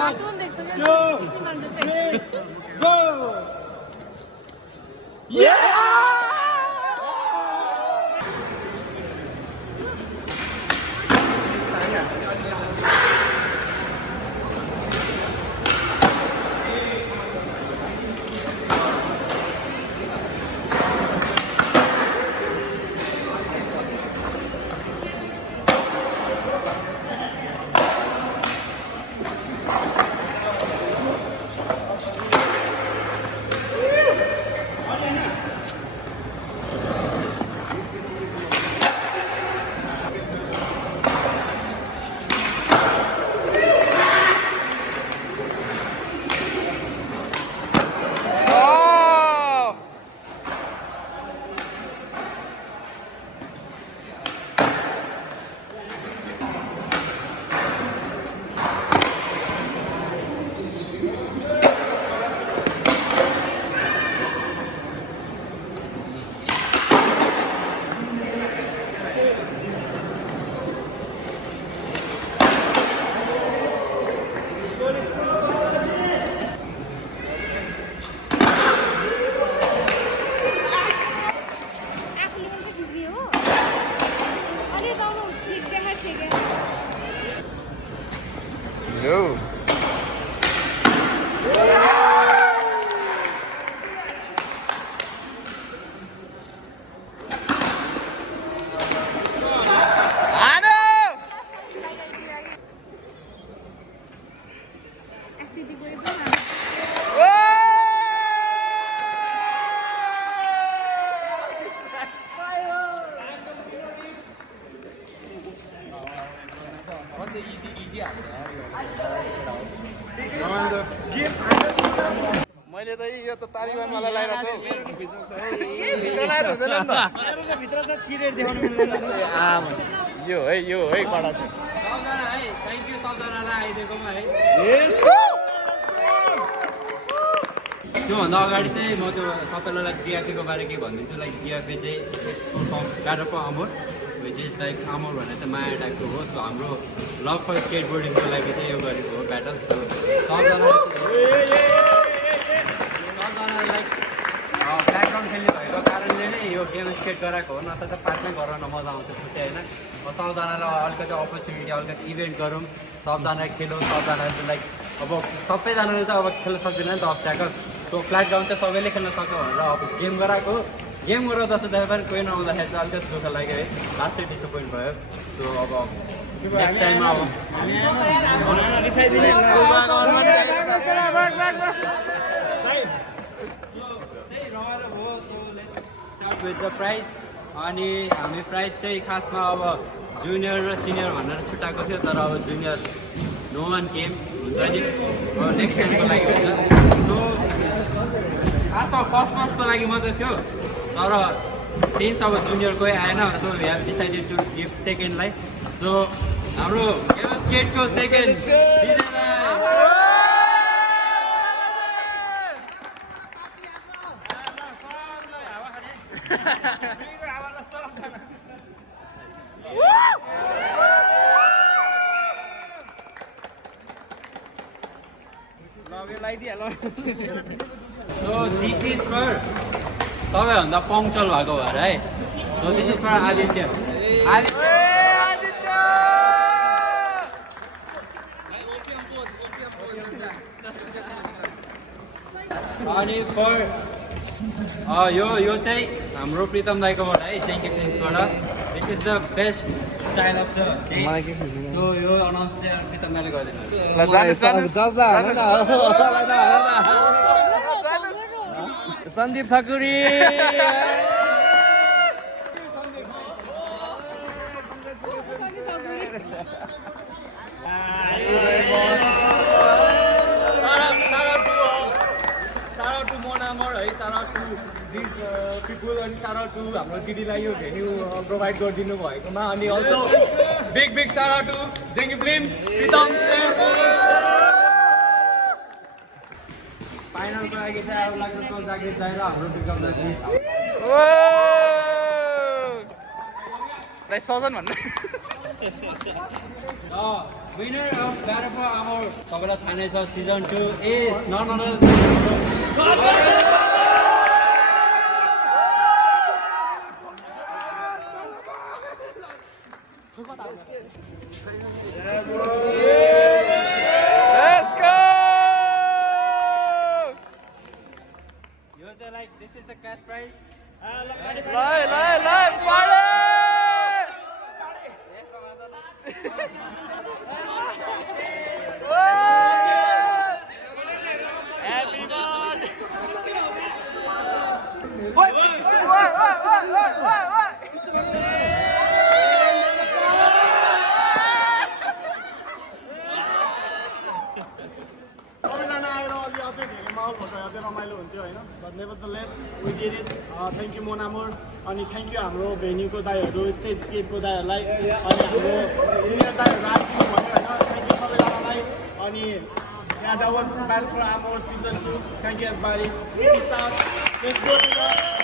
Cartoon देख सकते हैं Go! No. मैले त यो त तालिबान वाला लाइरहेको छु भित्र लाएर हुँदैन नि त भित्र छ चिरेर देखाउनु मिल्दैन यो है कडा छ सबजना है थ्यांक यू सबजनालाई आइदिएकोमा है त्योभन्दा अगाडि चाहिँ म त्यो सबैलाई डिएफएको बारे के भनिदिन्छु लाइक डिएफए चाहिँ it's full form battle for Amor which is like Amor भन्ने चाहिँ माया टाइपको हो सो हाम्रो लभ फर स्केट बोर्डिङको लागि चाहिँ यो गरेको हो ब्याटल सो सबजना लाइक ब्याकग्राउन्ड खेल्ने भएको कारणले नै यो गेम स्केट गराएको हो नत्र त पार्टमै गराउन मजा आउँथ्यो छुट्टै होइन सबजनालाई अलिकति अपर्च्युनिटी अलिकति इभेन्ट गरौँ सबजना खेलौँ सबजनाले चाहिँ लाइक अब सबैजनाले त अब खेल्न सक्दैन नि त अब्स्ट्याकल सो फ्ल्याट ग्राउन्ड चाहिँ सबैले खेल्न सक्छ भनेर अब गेम गराएको गेम गराउँदा सुधा पनि कोही नआउँदाखेरि चाहिँ अलिकति दुःख लाग्यो है लास्टै डिसपोइन्ट भयो सो अब नेक्स्ट टाइममा अब स्टार्ट विथ द प्राइज अनि हामी प्राइज चाहिँ खासमा अब जुनियर र सिनियर भनेर छुट्याएको थियो तर अब जुनियर नो वान केम हुन्छ नि अब नेक्स्ट टाइमको लागि हुन्छ सो खासमा फर्स्टको लागि मात्रै थियो तर सिन्स अब जुनियर कोही आएन so we have decided to give सेकेन्डलाई सो हाम्रो गेम स्केटको second So this is for सबैभन्दा पङ्क्चुअल भएको भएर है so this is for Aditya अनि फर यो चाहिँ हाम्रो प्रितम दाइकोबाट है जेङ्के फिल्म्सबाट this is the best style of the day so यो अनाउन्स चाहिँ प्रितम दाइले गरिदिनु सन्दीप ठकुरी पिपुल अनि सारा टु हाम्रो दिदीलाई यो भेन्यू प्रोभाइड गरिदिनु भएकोमा अनि अल्सो बिग सारा टु जेङ्गी फिल्म्स प्रितम लागि चाहिँ अब लाग्छ तँ जागिर चाहिएर हाम्रो बिकम द प्लिज भाइ सजन भन्नु winner of Battle for Amor सबैलाई थाहा नै छ season 2 is none other than Let's go! यो चाहिँ like this is the cash prize Lai, party! Happy birthday! सबैजना आएर अलि अझै धेरै माहौल भएको अझै रमाइलो हुन्थ्यो होइन but nevertheless we did it thank you Monamor अनि थ्याङ्क यू हाम्रो भेन्यूको दाइहरू स्टेट स्केटको दाइहरूलाई अनि हाम्रो सिनियर दाइहरू आइदिनु भयो होइन थ्याङ्क यू सबैजनालाई अनि yeah, that was Battle for Amor season 2. Thank you everybody. Peace out. Let's go to the